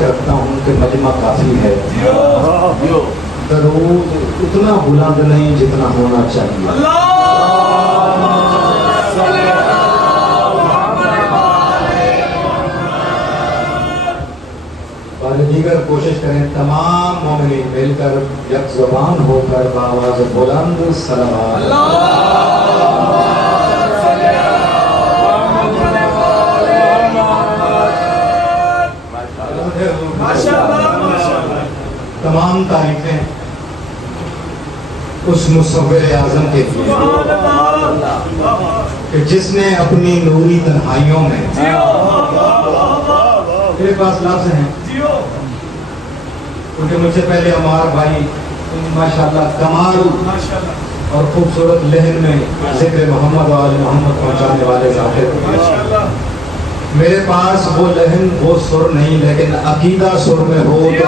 کرتا ہوں کہ مجمع کافی ہے، درود اتنا بلند نہیں جتنا ہونا چاہیے۔ اور دیگر کوشش کریں تمام مومنین مل کر یک زبان ہو کر بآواز بلند صلوات۔ تمام تعریفیں اس مصور اعظم کے لیے کہ جس نے اپنی نوری تنہائیوں میں، میرے پاس لفظ ہیں کیونکہ مجھ سے پہلے عمار بھائی ماشاءاللہ کمال اور خوبصورت لہن میں ذکر محمد و آل محمد پہنچانے والے ذاکر تھے۔ میرے پاس وہ لہن وہ سر نہیں، لیکن عقیدہ سر میں ہو تو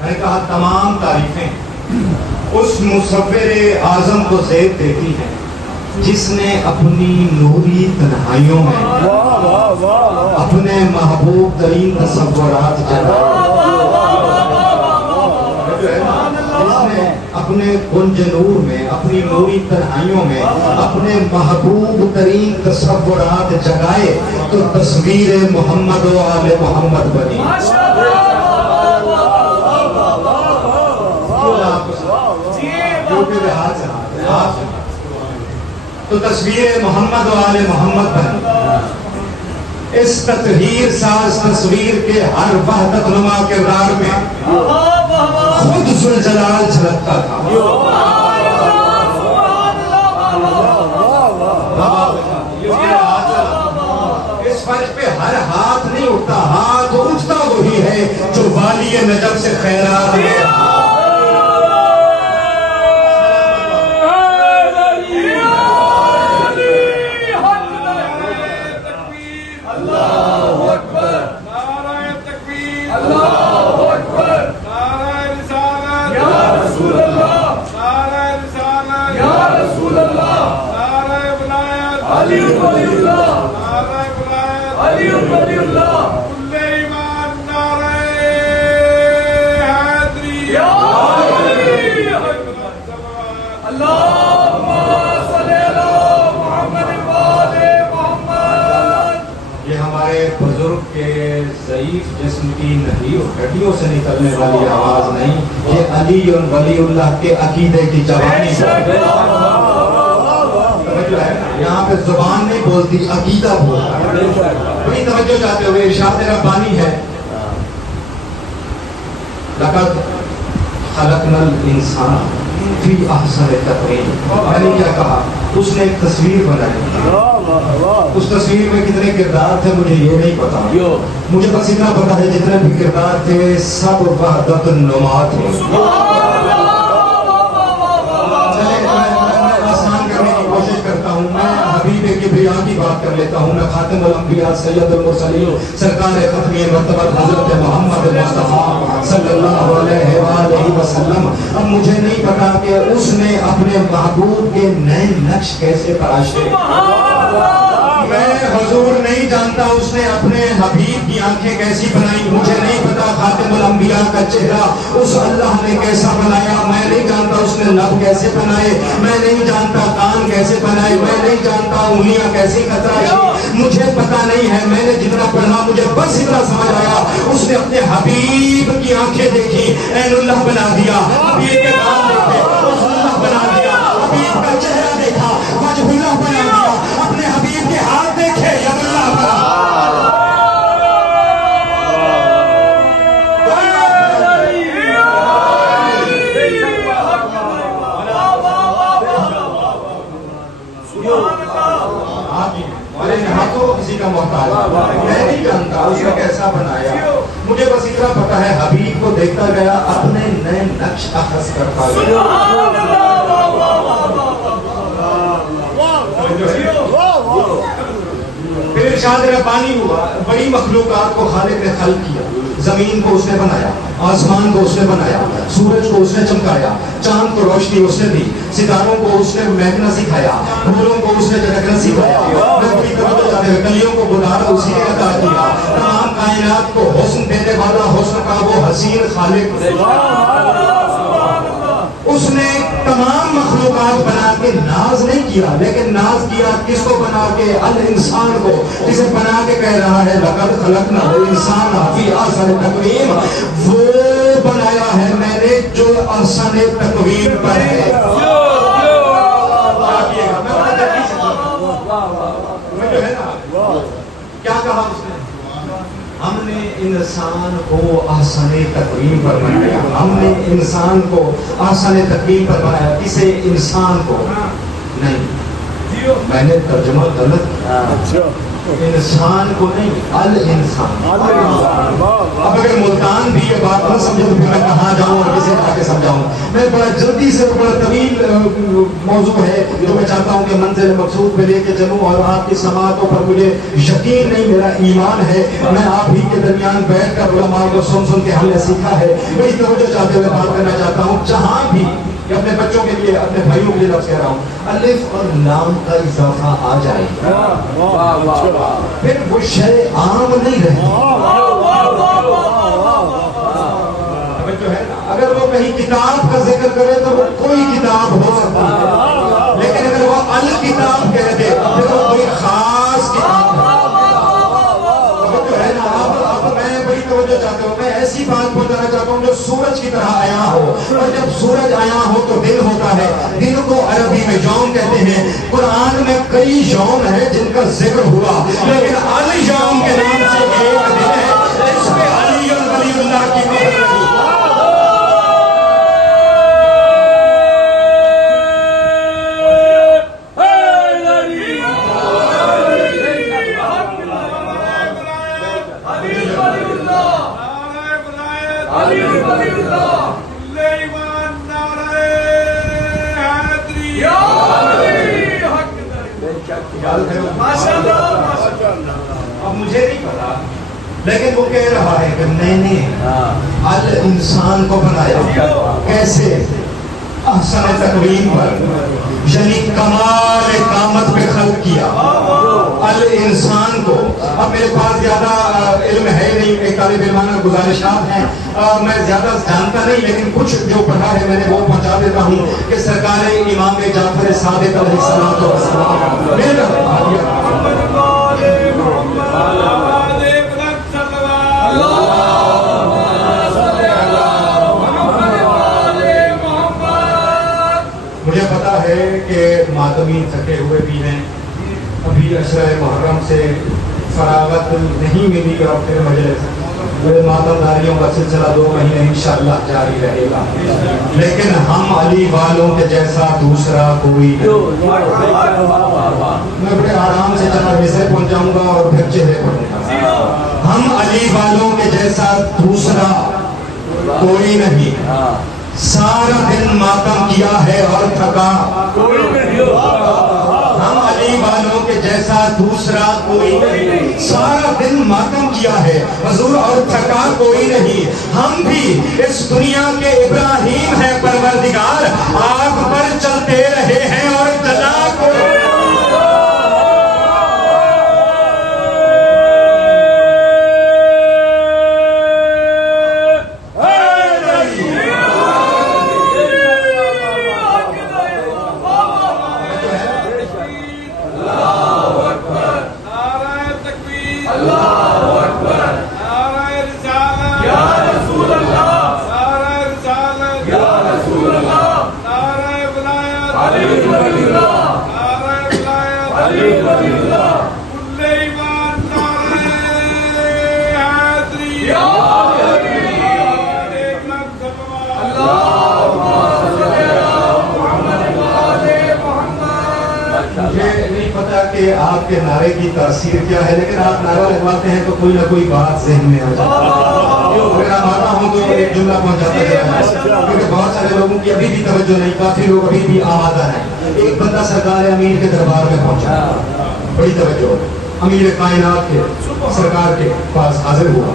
میں نے کہا تمام تعریفیں اس مصور اعظم کو زیب دیتی ہیں جس نے اپنی نوری تنہائیوں میں اپنے محبوب ترین تصورات جگائے، جس نے اپنے گنج نور میں اپنی نوری تنہائیوں میں اپنے محبوب ترین تصورات جگائے تو تصویر محمد و آل محمد بنی۔ تو تصویر محمد و آل محمد بنی۔ اس تطہیر ساز تصویر کے ہر وحدت نما کردار میں خود ذوالجلال جھلکتا تھا۔ اس فرش پہ ہر ہاتھ نہیں اٹھتا، ہاتھ اٹھتا وہی ہے جو والی نجف سے خیرات ہے۔ جسم کی ہڈیوں سے نکلنے والی آواز نہیں، یہ علی اور ولی اللہ کے عقیدے کی جوانی ہے۔ یہاں پہ زبان نہیں بولتی، عقیدہ بولتا ہے۔ بڑی توجہ چاہتے ہوئے ارشاد ربانی ہے، لقد خلقنا الانسان فی احسن تقویم۔ میں نے کیا کہا؟ اس نے ایک تصویر بنائی، اس تصویر میں کتنے کردار تھے مجھے یہ نہیں پتا، مجھے بس اتنا پتا ہے جتنے بھی کردار تھے سب وحدت نما تھے۔ کبریا کی بات کر لیتا ہوں، میں خاتم الانبیاء سید المرسلین سرکار ختمی مرتبہ حضرت محمد مصطفیٰ صلی اللہ علیہ وآلہ وسلم۔ اب مجھے نہیں پتا کہ اس نے اپنے محبوب کے نئے نقش کیسے تراشے، میں حضور نہیں جانتا اس نے اپنے حبیب کی آنکھیں کیسی بنائی، مجھے نہیں پتا خاتم الانبیاء کا چہرہ اس اللہ نے کیسا بنایا، میں نہیں جانتا اس نے لب کیسے بنائے، میں نہیں جانتا کان کیسے بنائے، میں نہیں جانتا انگلیاں کیسی کتراشی، مجھے پتا نہیں ہے۔ میں نے جتنا پڑھا مجھے بس اتنا سمجھ آیا، اس نے اپنے حبیب کی آنکھیں دیکھی، عین اللہ بنا دیا، حبیب کے کان دیکھے، اس اللہ بنا دیا، حبیب کا چہرہ دیکھا، وجہ اللہ بنا دیا، اپنے حبیب کے ہاتھ دیکھے، ید اللہ بنا۔ کسی کا محتاج میں نہیں جانتا اس نے کیسا بنایا، مجھے بس اتنا پتا ہے حبیب کو دیکھتا گیا، اپنے نئے نقش اخذ کرتا گیا۔ پھر ارشاد ربانی ہوا، بڑی مخلوقات کو خالق نے خلق کیا، زمین کو اس نے بنایا، آسمان کو اس نے بنایا، سورج کو اس نے چمکایا، چاند کو روشنی اس نے دی، ستاروں کو اس نے مہکنا سکھایا، پھولوں کو اس نے چہکنا سکھایا، کلیوں کو گلار اسی نے عطا کیا، تمام کائنات کو حسن دینے والا حسن کا وہ حسین خالق، اس نے تمام مخلوقات بنا کے ناز نہیں کیا، لیکن ناز کیا کس کو بنا کے؟ الانسان کو، جسے بنا کے کہہ رہا ہے لقد خلقنا الانسان فی احسن تقویم، وہ بنایا ہے میں نے جو احسن تقویم پر ہے۔ کیا کہا اس نے؟ ہم نے انسان کو احسن تقویم پر بنایا، ہم نے انسان کو احسن تقویم پر بنایا، کسے؟ انسان کو نہیں، میں نے ترجمہ غلط، انسان کو نہیں، الانسان۔ اب اگر ملتان بھی یہ بات نہ سمجھے تو پھر میں کہاں جاؤں اور کسے جا کے سمجھاؤں؟ میں بڑا جلدی سے، بڑا طویل موضوع ہے جو میں چاہتا ہوں کہ منزل مقصود پہ لے کے چلوں، اور آپ کی سماعتوں پر مجھے یقین نہیں، میرا ایمان ہے، میں آپ ہی کے درمیان بیٹھ کر علماء کو سن کے ہم نے سیکھا ہے، میں اس توجہ چاہتے ہوئے بات کرنا چاہتا ہوں، جہاں بھی کہ اپنے بچوں کے لیے، اپنے بھائیوں کے لیے لفظ کہہ رہا ہوں، الف اور لام کا اضافہ آ جائے پھر وہ شے عام نہیں رہتی۔ جو ہے نا، اگر وہ کہیں کتاب کا ذکر کرے تو وہ کوئی کتاب ہو سکتا ہے، لیکن اگر وہ الکتاب کہہ دے پھر وہ کوئی خاص کتاب ہے۔ جو ہے نا، اب میں بڑی توجہ چاہتا ہوں، میں ایسی بات بتانا چاہتا ہوں جو سورج کی طرح آیا ہو، اور جب سورج آیا ہو تو دن ہوتا ہے، دن کو عربی میں یوم کہتے ہیں، قرآن میں کئی یوم ہیں جن کا ذکر ہوا، لیکن الیوم کے نام سے ایک دن ہے جس پہ علی اللہ کی مہر لگی۔ اب مجھے نہیں پتا، لیکن وہ کہہ رہا ہے کہ میں نے الانسان کو بنایا، کیسے؟ احسن تقویم پر، یعنی کمال قامت پہ خلق کیا الانسان کو۔ اب میرے پاس زیادہ علم ہے نہیں، ایک طالب علمانہ گزارشات ہیں، میں زیادہ جانتا نہیں، لیکن کچھ جو پڑھا ہے میں نے وہ پہنچا دیتا ہوں کہ سرکار امام جعفر صادق علیہ السلام مجھے پتا ہے کہ ماتمی تھکے ہوئے بھی ہیں، ابھی عشرہ محرم سے فراغت نہیں ملی، اور پھر مجھے ماتم داریوں کا سلسلہ 2 مہینے انشاءاللہ جاری رہے گا، لیکن ہم علی والوں کے جیسا دوسرا کوئی نہیں۔ میں بڑے آرام سے 4 حصے پہنچ جاؤں گا اور پھر چہرے پڑھوں گا۔ ہم علی والوں کے جیسا دوسرا کوئی نہیں، سارا دن ماتم کیا ہے اور تھکا کوئی نہیں، ہم علی والوں کے جیسا دوسرا کوئی نہیں، سارا دن ماتم کیا ہے حضور اور تھکا کوئی نہیں، ہم بھی اس دنیا کے ابراہیم ہیں پروردگار، آگ پر چلتے رہے ہیں اور جلا کوئی نہیں۔ آپ کے نعرے کی تاثیر کیا ہے، لیکن آپ نعرہ لگواتے ہیں تو کوئی نہ کوئی بات ذہن میں آ جاتی ہے، اگر آپ آتا ہوں تو ایک جملہ پہنچاتا ہے، کیونکہ بہت سارے لوگوں کی ابھی بھی توجہ نہیں، کافی لوگ ابھی بھی آمادہ ہیں۔ ایک بندہ سرکار امیر کے دربار میں پہنچا، بڑی توجہ، امیر کائنات کے سرکار کے پاس حاضر ہوا،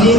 3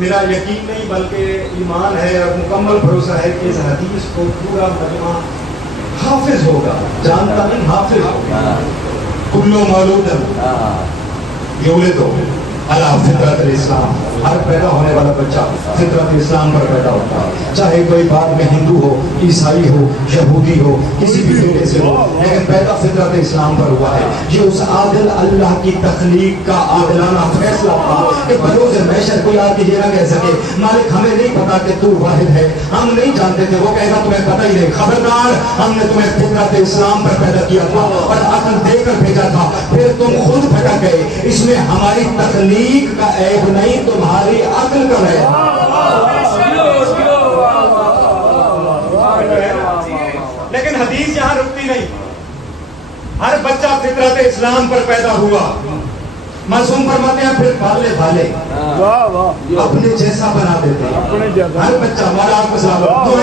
میرا یقین نہیں بلکہ ایمان ہے اور مکمل بھروسہ ہے کہ اس حدیث کو پورا مجمع حافظ ہوگا، جانتا نہیں حافظ ہوگا. کلو مولود یولد علی فطرت الاسلام، ہر پیدا ہونے والا بچہ فطرت اسلام پر پیدا ہوتا ہے، چاہے کوئی بعد میں ہندو ہو، عیسائی ہو، یہودی ہو، کسی بھی فرقے سے ہو، لیکن پیدا فطرت اسلام پر ہوا ہے. یہ اس عادل اللہ کی تخلیق کا عادلانہ فیصلہ تھا کہ بروز محشر کوئی آ کے یہ نہ کہہ سکے مالک ہمیں نہیں پتا کہ تو واحد ہے، ہم نہیں جانتے تھے. وہ کہے گا تمہیں پتہ ہی نہیں، خبردار ہم نے تمہیں فطرت اسلام پر پیدا کیا تھا اور عقل دے کر بھیجا تھا، پھر تم خود بھٹک گئے. اس میں ہماری تخلیق کا عیب نہیں، تمہاری عقل کا ہے. لیکن حدیث یہاں رکتی نہیں. ہر بچہ فطرت اسلام پر پیدا ہوا. معصوم فرماتے ہیں پھر بالے بالے اپنے جیسا بنا دیتے ہیں. ہر بچہ ہمارا آپ کو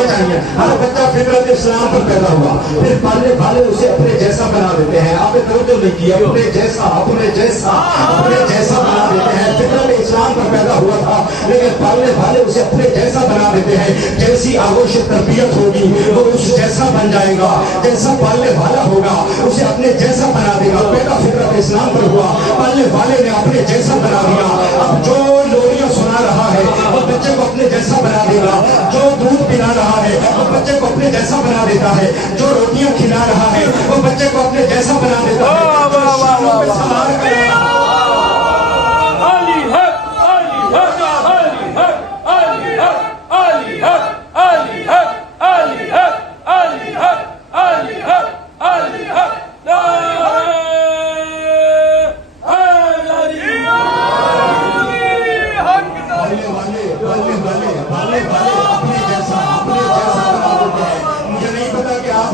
چاہیے، ہر بچہ فطرت اسلام پر پیدا ہوا، پھر بالے بالے اسے اپنے جیسا بنا دیتے ہیں. آپ نے توجہ نہیں کی، اپنے جیسا اپنے جیسا اپنے جیسا بنا دیتے ہیں. فطرت اسلام پر پیدا ہوا تھا لیکن بالے بالے اسے اپنے جیسا بنا دیتے ہیں. جیسی آغوش تربیت ہوگی وہ اس جیسا بن جائے گا، جیسا بالے والا ہوگا اسے اپنے جیسا بنا دے گا. پیدا فطرت اسلام پر ہوا، بالے والے نے اپنے جیسا بنا دیا. اب جو لوریاں سنا رہا ہے وہ بچے کو اپنے جیسا بنا دے گا، جو دودھ پلا رہا ہے وہ بچے کو اپنے جیسا بنا دیتا ہے، جو روٹیاں کھلا رہا ہے وہ بچے کو اپنے جیسا بنا دیتا ہے.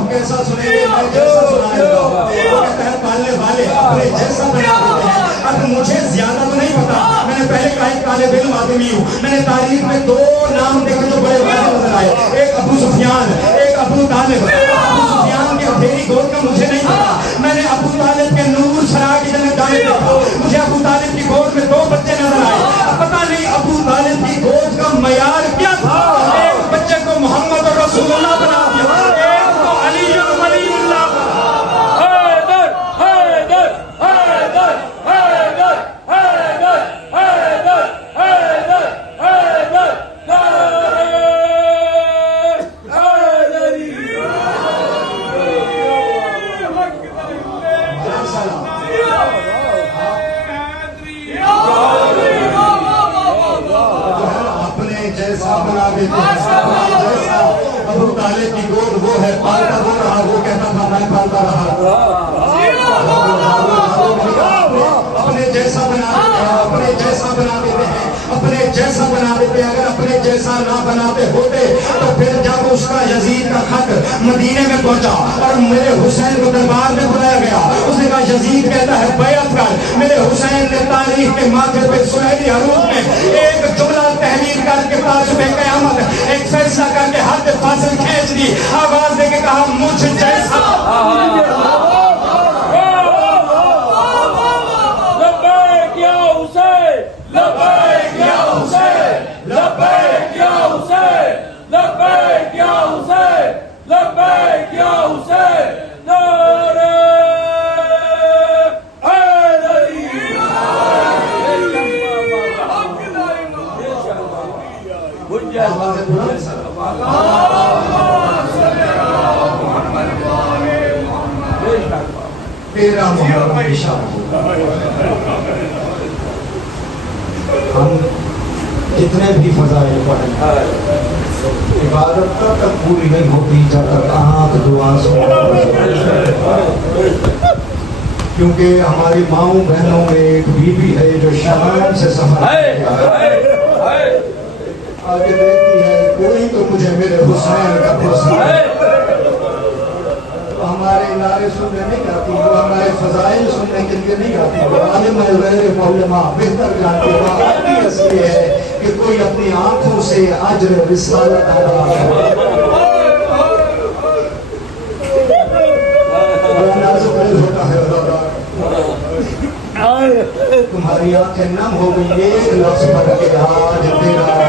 کیسا سنیں گے میں جیسا سنا دیتا ہوں. وہ کہتا ہے پالنے والے اپنے جیسا بنا دیتے ہیں. اب مجھے زیادہ تو نہیں پتا، میں نے پہلے کہا ایک طالب علم آدمی ہوں. میں نے تاریخ میں دو نام دیکھے جو بڑے واضح نظر آئے، ایک ابو سفیان ایک ابو طالب. ابو سفیان کے اندھیری گود کا مجھے نہیں پتا، میں نے ابو طالب کے نور سرا کی جنت دائیں دیکھا. مجھے ابو طالب کی گود میں دو بچے نظر آئے. پتا نہیں ابو طالب کی گود کا معیار کیا تھا. ایک بچے کو محمد اور رسول اللہ بنا دیا، ایک کو علی ولی اللہ. ابو طالب کی گود وہ ہے، پالتا وہ رہا، وہ کہتا تھا میں پالتا رہا. اپنے جیسا بنا دیتے ہیں، اپنے جیسا بنا دیتے ہیں، اپنے جیسا بنا دیتے ہیں. اگر اپنے جیسا نہ بناتے ہوتے تو پھر جب اس کا یزید کا خط مدینے میں پہنچا اور میرے حسین کو دربار میں بلایا گیا، اس نے کہا یزید کہتا ہے بیعت کر. میرے حسین نے تاریخ کے ماتھے پہ سنہری حروف میں ایک جملہ تحریر کر کے تاج پہ قیامت ایک فیصلہ کر کے حد فاصل کھینچ دی. آواز دے کے کہا مجھ جیسا. لبیک یا حسین، لبیک یا حسین، لبیک یا حسین، لبیک یا حسین، لبیک یا حسین. نعرہ حیدری. تیرا محرم ہم جتنے بھی فضائل پڑھیں عبادت تک پوری نہیں ہوتی جب تک آنکھ دعا کیونکہ ہماری ماؤں بہنوں میں ایک بیوی ہے جو شام سے سفر آگے دیکھتی ہے کوئی تو مجھے میرے حسین کا حسین. ہمارے نعرے سننے نہیں آتی، وہ ہمارے فضائل سننے کے لیے نہیں آتی. عالم غیر علماء بہتر جانتے ہیں آتی اس لیے ہے کہ کوئی اپنی آنکھوں سے اجر رسالت ادا کرے. ہوتا ہے تمہاری آنکھیں نم ہو گئی ایک لفظ پڑھ کے آج تیرا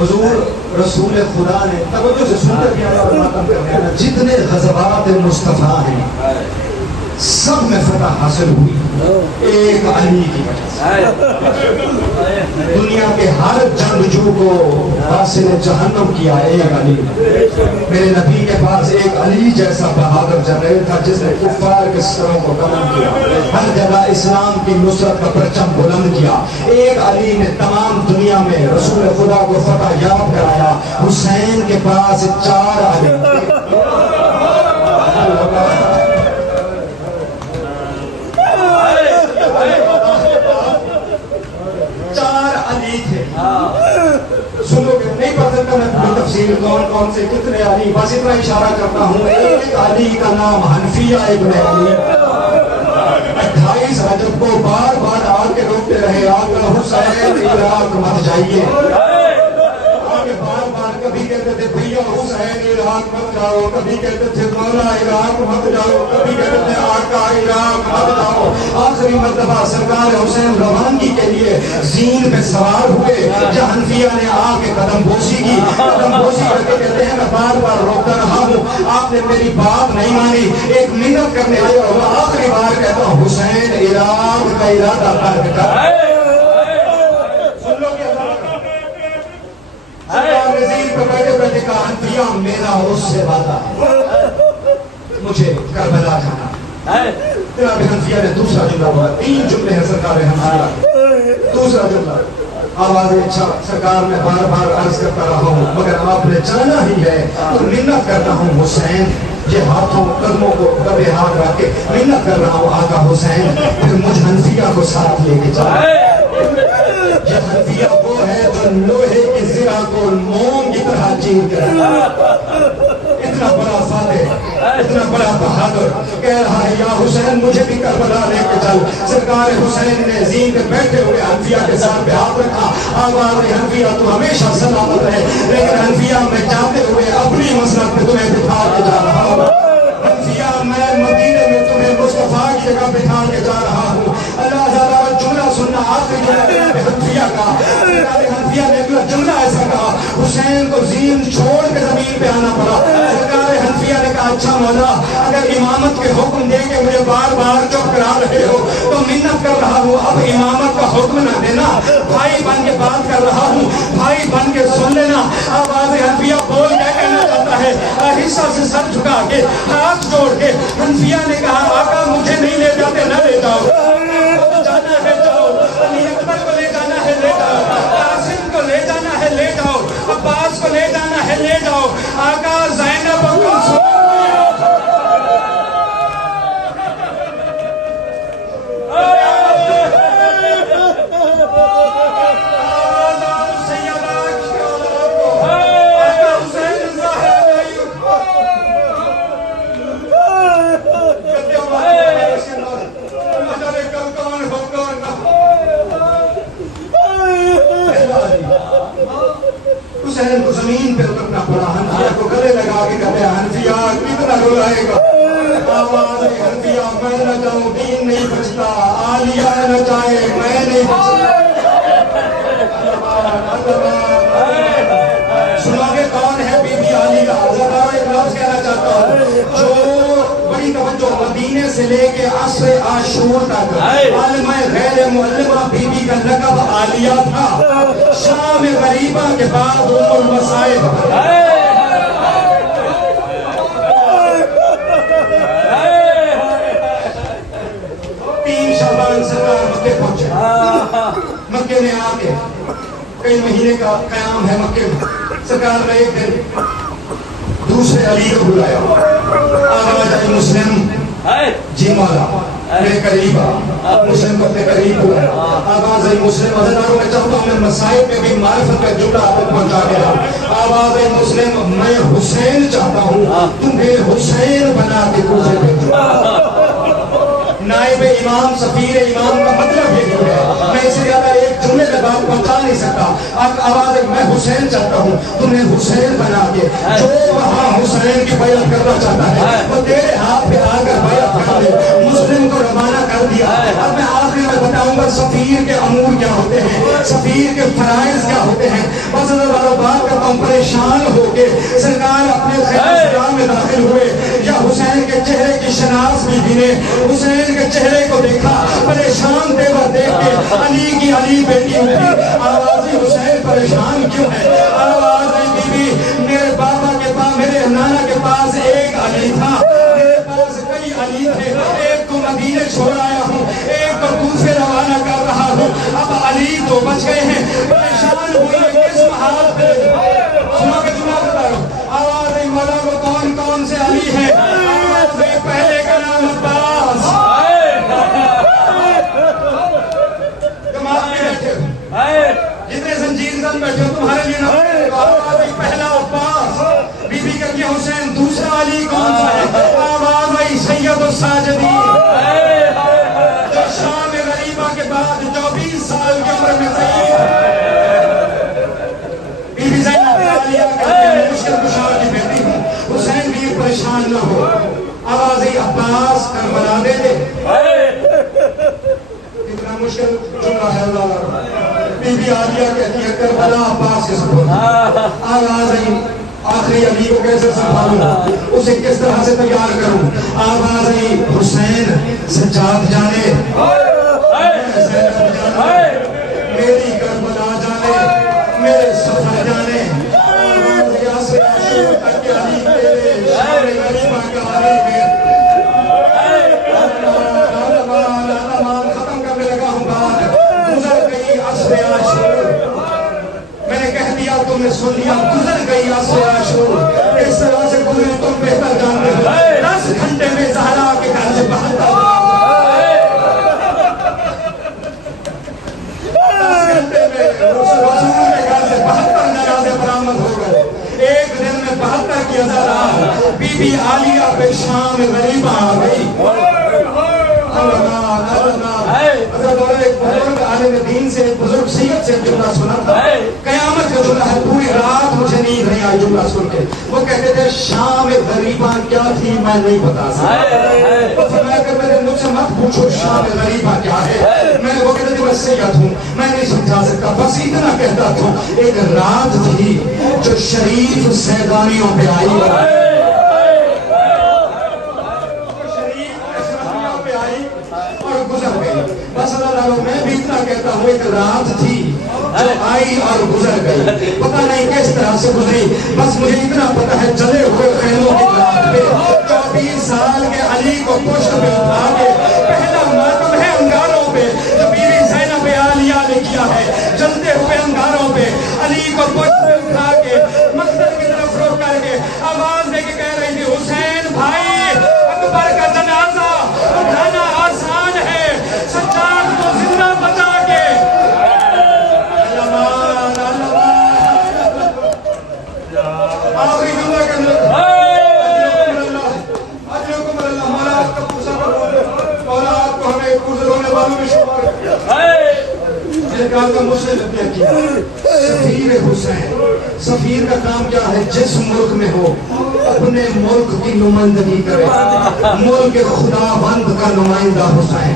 حضور رسول خدا نے توجہ سے سنتے ہیں جتنے غزوات مصطفیٰ ہیں سب میں فتح حاصل ہوئی ایک علی کی وجہ سے. دنیا کے ہر جنگجو کو حاصل جہنم کیا ایک علی. میرے نبی کے پاس ایک علی جیسا بہادر جنرل تھا جس نے کفار کے سروں کو قلم کیا, ہر جگہ اسلام کی نصرت کا پرچم بلند کیا. ایک علی نے تمام دنیا میں رسول خدا کو فتح یاب کرایا. حسین کے پاس 4 علی, سنو کہ نہیں پتہ کہ میں پوری تفصیل کون کون سے کتنے علی, بس اتنا اشارہ کرتا ہوں. ایک علی کا نام حنفیہ ابن علی 28 رجب کو بار بار آ کے روکتے رہے, آقا حسین عراق مت جائیے. آگے بار بار کبھی کہتے تھے بھیا حسین عراق مت جاؤ, کبھی کہتے تھے مولا عراق مت جاؤ, کبھی کہتے تھے آقا عراق مت جاؤ. آخری مرتبہ سرکار حسین روانگی کے لیے زین پہ سوار ہوئے. جہاں حنفیہ نے آ کے قدم بوسی کی, قدم بوسی کر کے کہتے ہیں میں بار بار روکتا رہا ہوں, آپ نے میری بات نہیں مانی, ایک منت کرنے آئے اور آخری بار کہتا ہوں حسین عراق کا ارادہ ترک کر. سن لو کہ سرکار نے زین پہ بیٹھے بیٹھے کہا حنفیہ میرا اس سے وعدہ ہے, مجھے کربلا جانا. جناب حنفیہ نے دوسرا جملہ بولا, 3 جملے ہیں سرکار حنفیہ. دوسرا جملہ آواز اچھا سرکار میں بار بار عرض کرتا رہا ہوں مگر آپ نے جانا ہی ہے تو منت کرتا ہوں حسین, یہ ہاتھوں قدموں کو دبے ہاتھ رکھ کے منت کر رہا ہوں آقا حسین پھر مجھ حنفیہ کو ساتھ لے کے جائے. یہ حنفیہ وہ ہے جو لوہے کی زرہ کو موم کی طرح چیر کر, اتنا بڑا فاتح, اتنا بڑا بہادر کہہ رہا ہے یا حسین مجھے بھی کربلا لے کے چل. سرکار حسین نے زین پہ بیٹھے ہوئے حنفیہ کے ساتھ پہ ہاتھ رکھا, آواز حنفیہ تو ہمیشہ سلامت رہے, لیکن حنفیہ میں جاتے ہوئے اپنی مسلک پہ تمہیں بٹھا کے جا رہا ہوں. حنفیہ میں مدینے میں تمہیں مصطفیٰ کی جگہ بٹھا کے جا رہا ہوں. اللہ تعالیٰ کا جملہ سننا, آخری جملہ حنفیہ کا. حنفیہ نے اگلا جملہ ایسا کہا, حسین کو زین چھوڑ کے زمین پہ آنا پڑا. حنفیہ نے کہا اچھا مولا اگر امامت کے حکم دے کے مجھے بار بار چپ کرا رہے ہو تو منت کر رہا ہوں اب امامت کا حکم نہ دینا, بھائی بن کے بات کر رہا ہوں, بھائی بن کے سن لینا. آواز حنفیہ بول کیا کہنا چاہتا ہے, حصہ سے سر جھکا کے ہاتھ جوڑ کے حنفیہ نے کہا آقا مجھے نہیں لے جاتے نہ لے جاؤ, جانا ہے جاؤ, علی اکبر کو لے جانا ہے لے جاؤ, قاسم کو لے جانا ہے لے جاؤ, عباس کو لے جانا ہے لے جاؤ, آقا زینب کو حسین کو زمین پہ اترنا پڑا. حنفیہ کو گلے لگا کے کہتے ہیں حنفیہ کتنا رلائے گا. آواز حنفیہ میں نہ جاؤں دین نہیں بچتا, عالیہ نہ جائے میں نہیں بچتا. سنو گے کون ہے بی بی عالیہ, ایک لفظ کہنا چاہتا ہوں جو بڑی توجہ مدینے سے لے کے عصر عاشور تک عالمہ غیر معلمہ بی بی کا لقب عالیہ تھا. شام غریبہ کے بعد ام المصائب, 3 شعبان سرکار مکے پہنچے. مکے میں آ کے کئی مہینے کا قیام ہے مکے میں. سرکار نے ایک دن دوسرے علی کو بلایا, آواز آئی مسلم جی مولا میرے قریب آ. مسلم کو اپنے قریب ہوا, آواز آئی مسلم عزیزانوں میں چاہتا ہوں میں مسائب میں بھی معرفت کا جملہ آپ کو پہنچا گیا. آواز آئی مسلم میں حسین چاہتا ہوں تمہیں حسین بنا کے کوفے بھیجو. نائب امام سفیر امام کا مطلب یہ ہے, میں اسے زیادہ ایک سننے میں بات پہنچا نہیں سکتا. اب آواز ہے میں حسین چاہتا ہوں تمہیں حسین بنا کے جو وہاں حسین کی بیعت کرنا چاہتا ہے وہ تیرے ہاتھ پہ آ کر بیعت کر دے. مسلم کو روانہ کر دیا. اب میں آخر میں بتاؤں گا سفیر کے امور کیا ہوتے ہیں, سفیر کے فرائض کیا ہوتے ہیں. بس اللہ بات کرتا ہوں, پریشان ہو کے سرکار اپنے خیمہ میں داخل ہوئے یا حسین کے چہرے کی شناخت بھی گنے, حسین کے چہرے کو دیکھا, پریشان تیور دیکھ کے علی کی علی بیٹی ہوئی. آواز حسین پریشان کیوں ہے؟ آواز بی بی میرے بابا کے پاس, میرے نانا کے پاس ایک علی تھا, میرے پاس کئی علی تھے, ایک کو مدینے چھوڑ آیا ہوں, ایک کو دوسرے روانہ کر رہا ہوں. اب علی تو بچ گئے ہیں, پریشان ہوئے کس حال پہ سنا کے سنا دیتا ہوں. آواز مولا وہ کون کون سے علی ہیں؟ آواز پہلے کا نام عباس, جتنے زنجیر زن بیٹھے ہو تمہارے لیے نام. آواز پہلا عباس, بی بی کہتی ہے حسین دوسرا علی کون سا ہے؟ آواز آئی سید الساجدین, جو شام غریبہ کے بعد 24 سال کی عمر میں شہید. بی بی زینب عالیہ کہتی ہے مشکل کشا کی بیٹی ہوں, حسین بھی پریشان نہ ہو. آواز آئی عباس کربلا دے دے. اتنا مشکل جملہ ہے اللہ. بی بی عالیہ کہتی ہے کربلا عباس کے سپرد. آواز آئی آخری علی کو کیسے سنبھالوں, اسے کس طرح سے تیار کروں. آواز آئی حسین سجاد جانے, میری کربلا جانے, میرے سفر جانے. ختم کرنے لگا ہوں بات, گزر گئی عصر عاشور. میں نے کہہ دیا تم نے سن لیا, گزر گئی عصر عاشور. اس طرح سے گزرے تم بہتر جانتے ہو. 10 گھنٹے میں زہرا کے گھر سے باہر 10 گھنٹے میں رسول کے گھر سے 72 جنازے برآمد ہو گئے. ایک دن میں 72 کی ہزار. بی بی عالیہ پہ شام غریبہ آ گئی. ایک بزرگ عالم دین سے, ایک بزرگ سید سے جملہ سنا تھا, قیامت کا جملہ ہے, پوری رات مجھے نیند نہیں آئی جملہ سن کے. وہ کہتے تھے شام غریبہ کیا تھی میں نہیں بتا سکتا. فرمایا کہ میرے مجھ سے مت پوچھو شام غریبہ کیا ہے. میں وہ کہتے تھے میں سید ہوں, میں نہیں سمجھا سکتا, بس اتنا کہتا تھا. ایک رات تھی جو شریف سیدانیوں پہ آئی, بس اللہ میں بھی اتنا کہتا ہوں. ایک رات تھی جو آئی اور گزر گئی, پتہ نہیں کس طرح سے گزری. بس مجھے اتنا پتا ہے جلے ہوئے خیموں کی رات پہ 24 سال کے علی کو پشت پہ اٹھا کے پہلا ماتم ہے انگاروں پہ جو بی بی زینب عالیہ نے کیا ہے. جلتے ہوئے انگاروں پہ علی کو پشت پہ اٹھا کے مقصد کی طرف رو کر کے آواز دے کے کہہ رہی تھی حسین بھائی اکبر کا جنازہ اٹھانا آسان ہے, سجاد کو زندہ بچا کے. آخری جملہ کے اندر اجرکم اللہ, مولا آپ کا پوسا مولا آپ کو ہمیں گزر ہونے والوں میں شمار کا مسلم کیا. سفیر حسین, سفیر کا کام کیا ہے؟ جس ملک میں ہو اپنے ملک کی نمائندگی کرے. ملک خدا بند کا نمائندہ حسین.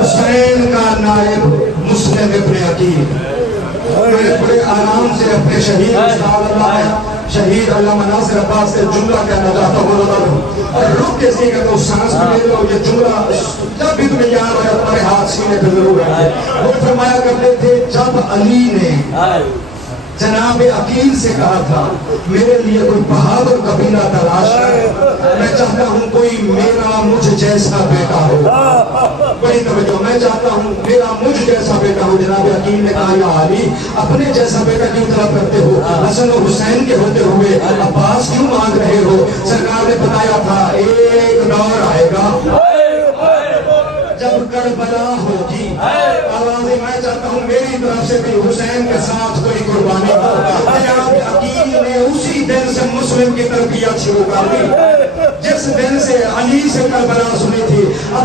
حسین کا نائب مسلم ابن عقیل. بڑے آرام سے اپنے شہید علامہ ناصر عباس سے جملہ کہنا چاہتا ہوں. رک کے سیکھا تو سانس لے لو. یہ جملہ جب بھی تمہیں یاد آیا تمہارے ہاتھ سینے پہ ضرور ہے. وہ فرمایا کرتے تھے جب علی نے جناب عقیل سے کہا تھا میرے لیے کوئی بہادر قبیلہ تلاش کر, میں چاہتا ہوں کوئی میرا مجھ جیسا بیٹا ہو. بڑی توجہ, میں چاہتا ہوں میرا مجھ جیسا بیٹا ہو. جناب عقیل نے کہا یا علی اپنے جیسا بیٹا کیوں طلب کرتے ہو؟ حسن و حسین کے ہوتے ہوئے عباس کیوں مانگ رہے ہو؟ سرکار نے بتایا تھا ایک دور آئے گا جب کربلا ہوگی. آوازیں میں چاہتا ہوں میری طرف سے بھی حسین کے ساتھ کوئی قربانی ہو. جناب عقیل نے اسی دن سے مسلم کی تربیت شروع کر دی جس دن سے علی سے کربلا سنی تھی. اب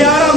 11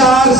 4